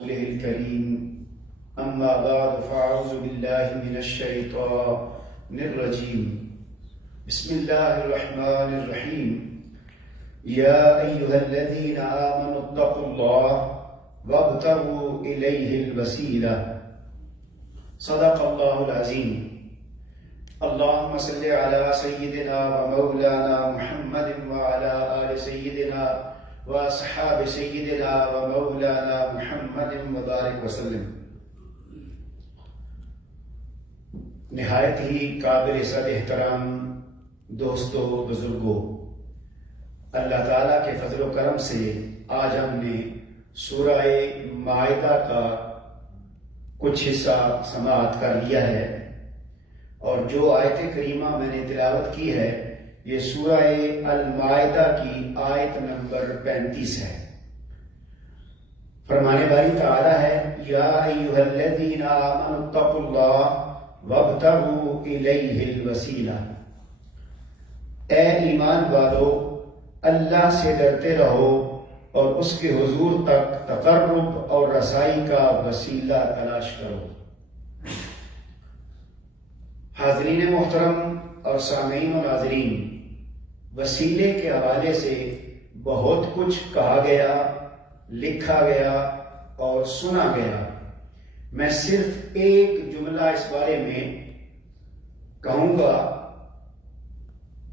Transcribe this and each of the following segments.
الكريم أما بعد فأعوذ بالله من الشيطان الرجيم بسم الله الرحمن الرحيم يا أيها الذين آمنوا اتقوا الله وابتغوا إليه الوسيلة صدق الله العظيم اللهم صل على سيدنا ومولانا محمد وعلى آل سيدنا وأصحاب سيدنا ومولانا محمد وبارک وسلم۔ نہایت ہی قابل صد احترام دوستو بزرگوں، اللہ تعالیٰ کے فضل و کرم سے آج ہم نے سورہ مائدہ کا کچھ حصہ سماعت کر لیا ہے، اور جو آیت کریمہ میں نے تلاوت کی ہے یہ سورہ المائدہ کی آیت نمبر 35 ہے۔ فرمانے باری تعالیٰ ہے یا ایھا الذین آمنوا اتقوا اللہ وابتغوا الیہ الوسیلہ، اے ایمان والو اللہ سے ڈرتے رہو اور اس کے حضور تک تقرب اور رسائی کا وسیلہ تلاش کرو۔ حاضرین محترم اور سامعین و ناظرین، وسیلے کے حوالے سے بہت کچھ کہا گیا، لکھا گیا اور سنا گیا۔ میں صرف ایک جملہ اس بارے میں کہوں گا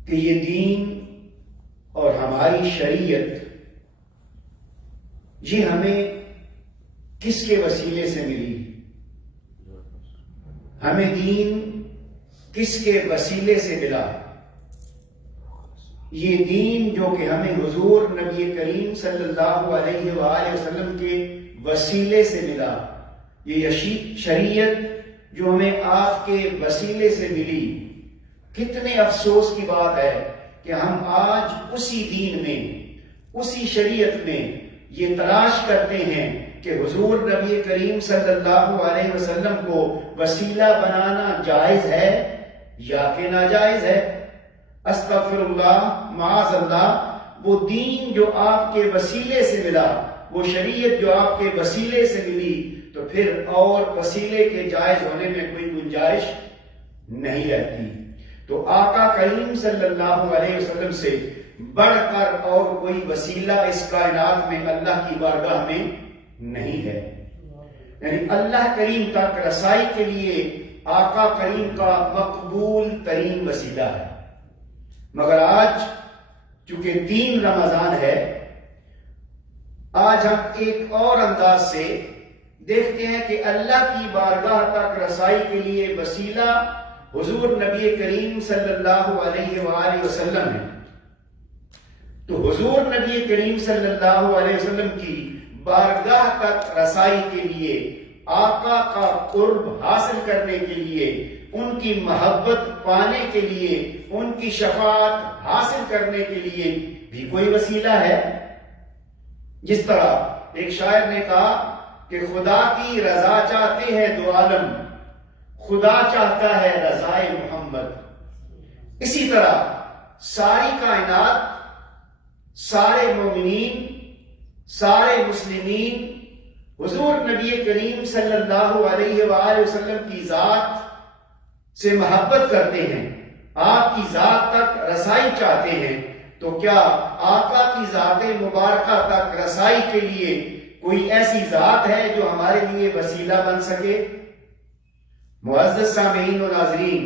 کہ یہ دین اور ہماری شریعت یہ ہمیں کس کے وسیلے سے ملی؟ ہمیں دین کس کے وسیلے سے ملا؟ یہ دین جو کہ ہمیں حضور نبی کریم صلی اللہ علیہ وآلہ وسلم کے وسیلے سے ملا، یہ شریعت جو ہمیں آپ کے وسیلے سے ملی، کتنے افسوس کی بات ہے کہ ہم آج اسی دین میں، اسی شریعت میں یہ تلاش کرتے ہیں کہ حضور نبی کریم صلی اللہ علیہ وسلم کو وسیلہ بنانا جائز ہے یا کہ ناجائز ہے۔ استغفر اللہ، معاذ اللہ، وہ دین جو آپ کے وسیلے سے ملا، وہ شریعت جو آپ کے وسیلے سے ملی، تو پھر اور وسیلے کے جائز ہونے میں کوئی گنجائش نہیں رہتی۔ تو آقا کریم صلی اللہ علیہ وسلم سے بڑھ کر اور کوئی وسیلہ اس کائنات میں اللہ کی بارگاہ میں نہیں ہے۔ یعنی اللہ کریم تک رسائی کے لیے آقا کریم کا مقبول ترین وسیلہ ہے۔ مگر آج چونکہ 3 رمضان ہے، آج ہم ایک اور انداز سے دیکھتے ہیں کہ اللہ کی بارگاہ تک رسائی کے لیے وسیلہ حضور نبی کریم صلی اللہ علیہ وآلہ وسلم ہے۔ تو حضور نبی کریم صلی اللہ علیہ وسلم کی بارگاہ تک رسائی کے لیے، آقا کا قرب حاصل کرنے کے لیے، ان کی محبت پانے کے لیے، ان کی شفاعت حاصل کرنے کے لیے بھی کوئی وسیلہ ہے۔ جس طرح ایک شاعر نے کہا کہ خدا کی رضا چاہتے ہیں دو عالم، خدا چاہتا ہے رضائے محمد۔ اسی طرح ساری کائنات، سارے مومنین، سارے مسلمین حضور نبی کریم صلی اللہ علیہ وآلہ وسلم کی ذات سے محبت کرتے ہیں، آپ کی ذات تک رسائی چاہتے ہیں، تو کیا آقا کی ذات مبارکہ تک رسائی کے لیے کوئی ایسی ذات ہے جو ہمارے لیے وسیلہ بن سکے؟ معزز سامعین و ناظرین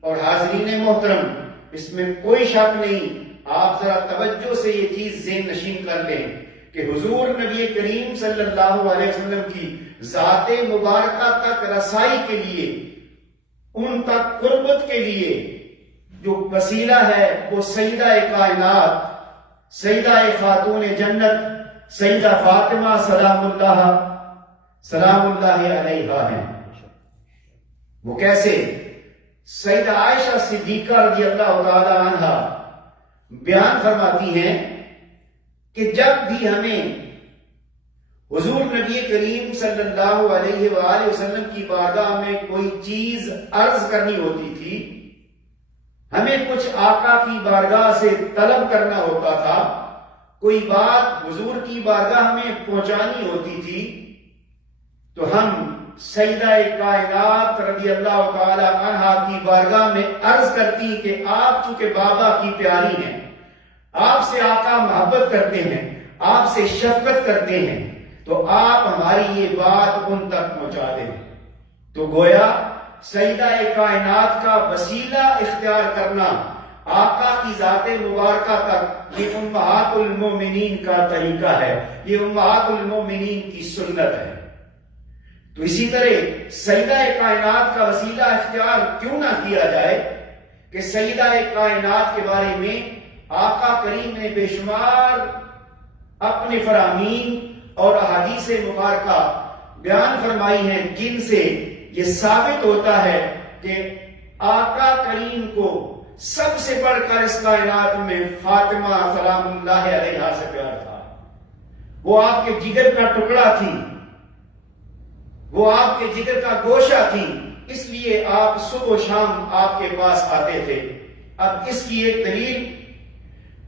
اور حاضرین محترم، اس میں کوئی شک نہیں، آپ ذرا توجہ سے یہ چیز ذہن نشین کر لیں کہ حضور نبی کریم صلی اللہ علیہ وسلم کی ذات مبارکہ تک رسائی کے لیے، ان تک قربت کے لیے جو وسیلہ ہے وہ سیدہ کائنات، سیدہ خاتون جنت سیدہ فاطمہ سلام اللہ علیہا ہیں۔ وہ کیسے؟ سیدہ عائشہ صدیقہ رضی اللہ تعالی عنہا بیان فرماتی ہیں کہ جب بھی ہمیں حضور نبی کریم صلی اللہ علیہ وآلہ وسلم کی بارگاہ میں کوئی چیز عرض کرنی ہوتی تھی، ہمیں کچھ آقا کی بارگاہ سے طلب کرنا ہوتا تھا، کوئی بات حضور کی بارگاہ میں پہنچانی ہوتی تھی، تو ہم سیدہ کائنات رضی اللہ تعالی عنہا کی بارگاہ میں عرض کرتی کہ آپ چونکہ بابا کی پیاری ہیں، آپ سے آقا محبت کرتے ہیں، آپ سے شفقت کرتے ہیں، تو آپ ہماری یہ بات ان تک پہنچا دیں۔ تو گویا سیدہ کائنات کا وسیلہ اختیار کرنا آقا کی ذات مبارکہ تک، یہ امہات المومنین کا طریقہ ہے، یہ امہات المومنین کی سنت ہے۔ تو اسی طرح سیدہ کائنات کا وسیلہ اختیار کیوں نہ کیا جائے کہ سیدہ کائنات کے بارے میں آقا کریم نے بے شمار اپنے فرامین اور احادیث مبارکہ بیان فرمائی ہیں، جن سے یہ ثابت ہوتا ہے کہ آقا کریم کو سب سے بڑھ کر اس کائنات میں فاطمہ سلام اللہ علیہا سے پیار تھا۔ وہ آپ کے جگر کا ٹکڑا تھی، وہ آپ کے جگر کا گوشہ تھی، اس لیے آپ صبح و شام آپ کے پاس آتے تھے۔ اب اس کی ایک دلیل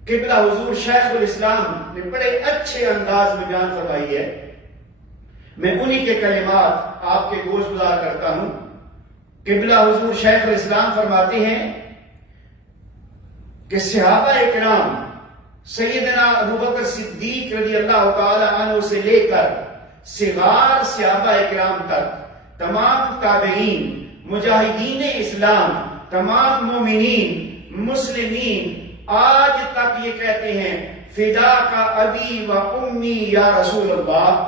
قبلہ حضور شیخ الاسلام نے بڑے اچھے انداز میں بیان فرمائی ہے، میں انہی کے کلمات آپ کے گوش گزار کرتا ہوں۔ قبلہ حضور شیخ الاسلام فرماتے ہیں کہ صحابہ اکرام سیدنا ابوبکر صدیق رضی اللہ تعالی عنہ سے لے کر صغار صحابہ اکرام تک، تمام تابعین، مجاہدین اسلام، تمام مومنین، مسلمین آج تک یہ کہتے ہیں فدا کا ابی و امی یا رسول اللہ۔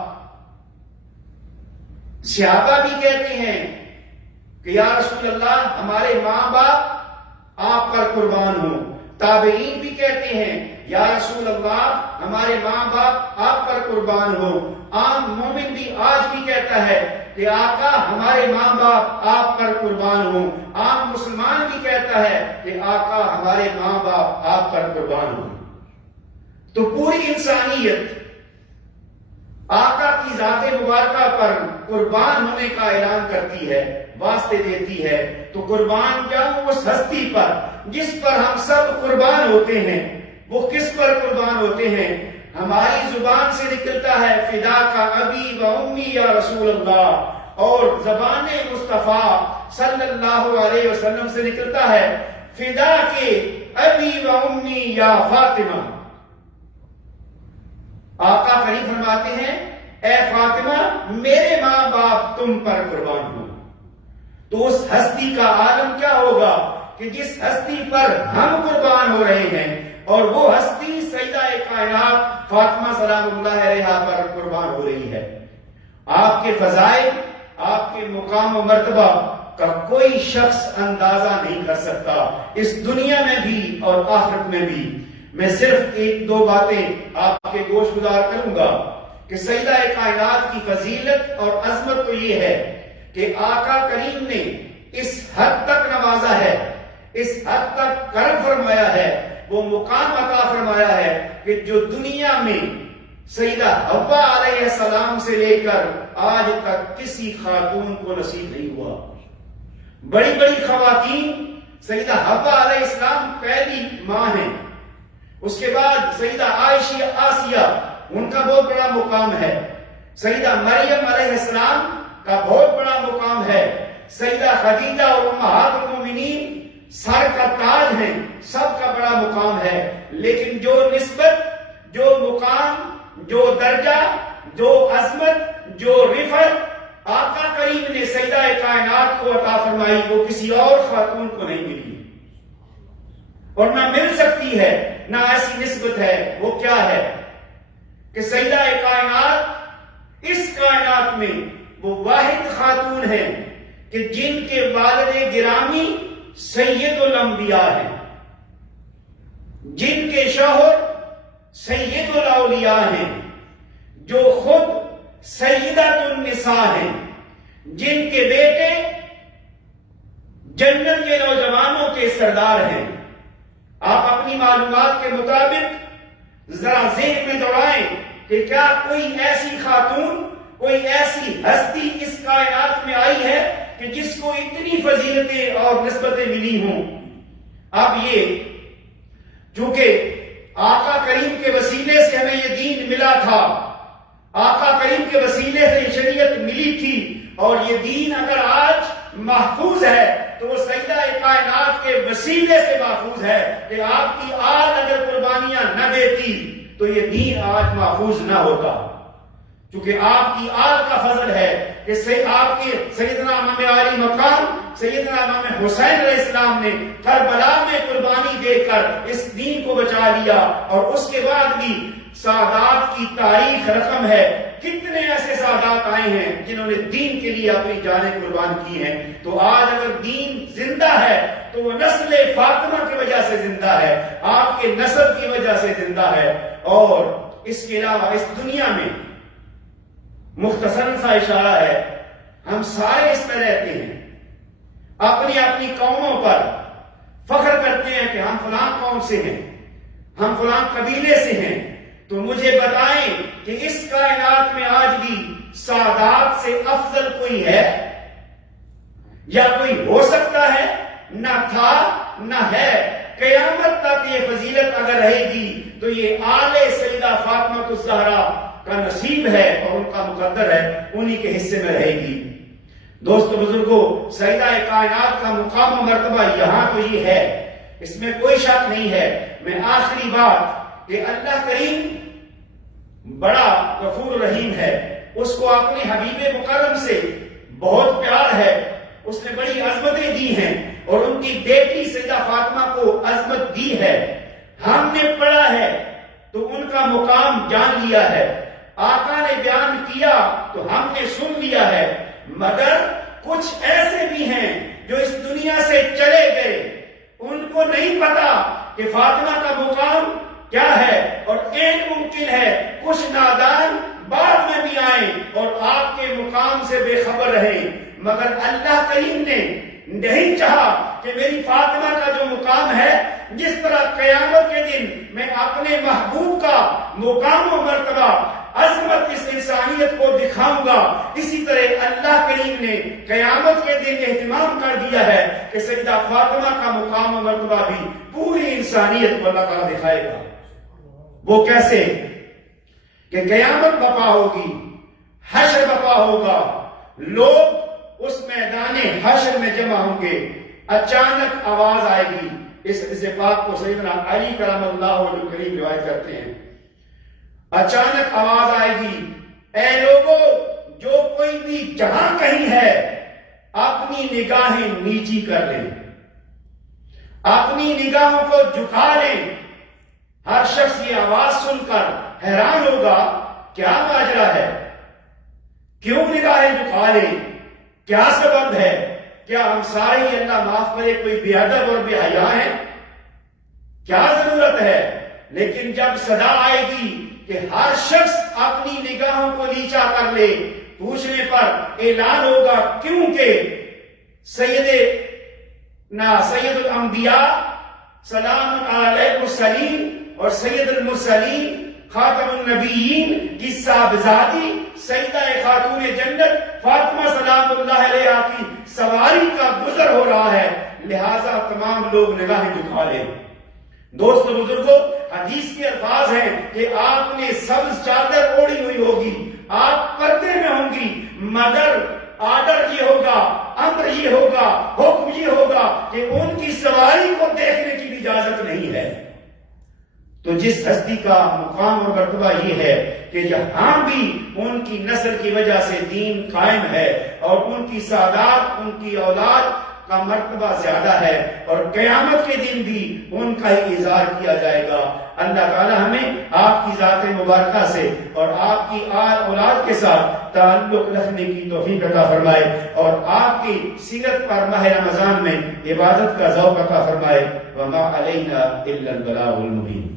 صحابہ بھی کہتے ہیں کہ یا رسول اللہ ہمارے ماں باپ آپ پر قربان ہوں، تابعین بھی کہتے ہیں یا رسول اللہ ہمارے ماں باپ آپ پر قربان ہوں، عام مومن بھی آج بھی کہتا ہے کہ آقا ہمارے ماں باپ آپ پر قربان ہوں، عام مسلمان بھی کہتا ہے کہ آقا ہمارے ماں باپ آپ پر قربان ہوں۔ تو پوری انسانیت آقا کی ذات مبارکہ پر قربان ہونے کا اعلان کرتی ہے، واسطے دیتی ہے۔ تو قربان جاؤں اس ہستی پر جس پر ہم سب قربان ہوتے ہیں۔ وہ کس پر قربان ہوتے ہیں؟ ہماری زبان سے نکلتا ہے فدا کا ابی و امی یا رسول اللہ، اور زبان مصطفیٰ صلی اللہ علیہ وسلم سے نکلتا ہے فدا کے ابی و امی یا فاطمہ۔ آقا کریم فرماتے ہیں اے فاطمہ میرے ماں باپ تم پر قربان ہوں۔ تو اس ہستی کا عالم کیا ہوگا کہ جس ہستی پر ہم قربان ہو رہے ہیں، اور وہ ہستی سیدہ کائنات فاطمہ سلام اللہ علیہا پر قربان ہو رہی ہے۔ آپ کے فضائل، آپ کے مقام و مرتبہ کا کوئی شخص اندازہ نہیں کر سکتا، اس دنیا میں بھی اور آخرت میں بھی۔ میں صرف ایک دو باتیں آپ کے گوش گزار کروں گا کہ سیدہ کائنات کی فضیلت اور عظمت تو یہ ہے کہ آقا کریم نے اس حد تک نوازا ہے، اس حد تک کرم فرمایا ہے، وہ مقام عطا فرمایا ہے کہ جو دنیا میں سیدہ حوا علیہ السلام سے لے کر آج تک کسی خاتون کو نصیب نہیں ہوا۔ بڑی بڑی خواتین، سیدہ حوا علیہ السلام پہلی ماں ہیں، اس کے بعد سیدہ عائشہ آسیہ، ان کا بہت بڑا مقام ہے، سیدہ مریم علیہ السلام کا بہت بڑا مقام ہے، سیدہ خدیجہ اور امہات المومنین سر کا تاج ہیں، سب کا بڑا مقام ہے۔ لیکن جو نسبت، جو مقام، جو درجہ، جو عظمت، جو رفعت آقا کریم نے سیدہ کائنات کو عطا فرمائی وہ کسی اور خاتون کو نہیں ملی، اور نہ مل سکتی ہے، نہ ایسی نسبت ہے۔ وہ کیا ہے کہ سیدہ کائنات اس کائنات میں وہ واحد خاتون ہیں کہ جن کے والد گرامی سید الانبیاء ہیں، جن کے شوہر سید الاولیاء ہیں، جو خود سیدۃ النساء ہیں، جن کے بیٹے جنت کے نوجوانوں کے سردار ہیں۔ آپ اپنی معلومات کے مطابق ذرا ذہن میں دوڑائیں کہ کیا کوئی ایسی خاتون، کوئی ایسی ہستی اس کائنات میں آئی ہے کہ جس کو اتنی فضیلتیں اور نسبتیں ملی ہوں۔ اب یہ چونکہ آقا کریم کے وسیلے سے ہمیں یہ دین ملا تھا، آقا کریم کے وسیلے سے شریعت ملی تھی، اور یہ دین اگر آج محفوظ ہے تو وہ سیدہ کائنات کے وسیلے سے محفوظ ہے کہ آپ کی آل اگر قربانیاں نہ دیتی تو یہ دین آج محفوظ نہ ہوتا، کیونکہ آپ کی آل کا فضل ہے کہ آپ کے سیدنا امام علی مقام سیدنا امام حسین علیہ السلام نے کربلا میں قربانی دے کر اس دین کو بچا لیا، اور اس کے بعد بھی سادات کی تاریخ رقم ہے، کتنے ایسے سادات آئے ہیں جنہوں نے دین کے لیے اپنی جانیں قربان کی ہیں۔ تو آج اگر دین زندہ ہے تو وہ نسل فاطمہ کی وجہ سے زندہ ہے، آپ کے نسل کی وجہ سے زندہ ہے۔ اور اس کے علاوہ اس دنیا میں مختصر سا اشارہ ہے، ہم سارے اس میں رہتے ہیں، اپنی اپنی قوموں پر فخر کرتے ہیں کہ ہم فلاں قوم سے ہیں، ہم فلاں قبیلے سے ہیں۔ تو مجھے بتائیں کہ اس کائنات میں آج بھی سادات سے افضل کوئی ہے یا کوئی ہو سکتا ہے؟ نہ تھا نہ ہے۔ قیامت تک یہ فضیلت اگر رہے گی تو یہ آل سیدہ فاطمہ الزہرا کا نصیب ہے اور ان کا مقدر ہے، انہی کے حصے میں رہے گی۔ دوستو بزرگوں، سیدہ کائنات کا مقام و مرتبہ یہاں تو یہ ہے، اس میں کوئی شک نہیں ہے۔ میں آخری بات کہ اللہ کریم بڑا غفور رحیم ہے، اس کو اپنے حبیب مکرم سے بہت پیار ہے، اس نے بڑی عظمتیں دی ہیں اور ان کی بیٹی سیدہ فاطمہ کو عظمت دی ہے۔ ہم نے پڑھا ہے تو ان کا مقام جان لیا ہے، آقا نے بیان کیا تو ہم نے سن لیا ہے، مگر کچھ ایسے بھی ہیں جو اس دنیا سے چلے گئے، ان کو نہیں پتا کہ فاطمہ کا مقام کیا ہے، اور ایک ممکن ہے کچھ نادان بعد میں بھی آئیں اور آپ کے مقام سے بے خبر رہیں، مگر اللہ کریم نے نہیں چاہا کہ میری فاطمہ کا جو مقام ہے، جس طرح قیامت کے دن میں اپنے محبوب کا مقام و مرتبہ عظمت اس انسانیت کو دکھاؤں گا، اسی طرح اللہ کریم نے قیامت کے دن اہتمام کر دیا ہے کہ سیدہ فاطمہ کا مقام و مرتبہ بھی پوری انسانیت کو اللہ تعالیٰ دکھائے گا۔ وہ کیسے؟ کہ قیامت بپا ہوگی، حشر بپا ہوگا، لوگ اس میدان حشر میں جمع ہوں گے، اچانک آواز آئے گی۔ اس حدیث پاک کو سیدنا علی کرم اللہ وجہ کریم روایت کرتے ہیں۔ اچانک آواز آئے گی، اے لوگوں، جو کوئی بھی جہاں کہیں ہے اپنی نگاہیں نیچی کر لیں، اپنی نگاہوں کو جھکا لیں۔ ہر شخص یہ آواز سن کر حیران ہوگا، کیا ماجرا ہے؟ کیوں نگاہیں جھکا لیں؟ کیا سبب ہے؟ کیا ہم سارے ہی اللہ معاف کرے کوئی بے ادب اور بے حیا ہیں؟ کیا ضرورت ہے؟ لیکن جب صدا آئے گی کہ ہر شخص اپنی نگاہوں کو نیچا کر لے، پوچھنے پر اعلان ہوگا، کیونکہ سید الانبیاء سلام علیہ المرسلین اور سید المرسلین خاتم النبیین کی صاحبزادی سیدہ خاتون جنت فاطمہ سلام اللہ علیہ کی سواری کا گزر ہو رہا ہے، لہذا تمام لوگ نگاہیں جھکا لیں۔ دوست بزرگوں، حدیث کے الفاظ ہیں کہ آپ نے سبز چادر اوڑھی ہوئی ہوگی، آپ پردے میں ہوں گی، مگر آرڈر یہ ہوگا، امر یہ ہوگا، حکم یہ ہوگا کہ ان کی سواری کو دیکھنے کی بھی اجازت نہیں ہے۔ تو جس ہستی کا مقام اور مرتبہ یہ ہے کہ جہاں بھی ان کی نسل کی وجہ سے دین قائم ہے اور ان کی سادات، ان کی اولاد کا مرتبہ زیادہ ہے، اور قیامت کے دن بھی ان کا ہی اظہار کیا جائے گا۔ اللہ تعالی ہمیں آپ کی ذات مبارکہ سے اور آپ کی آل اولاد کے ساتھ تعلق رکھنے کی توفیق عطا فرمائے، اور آپ کی سیرت پر ماہ رمضان میں عبادت کا ذوق عطا فرمائے۔ وما علینا الا البلاغ المبین۔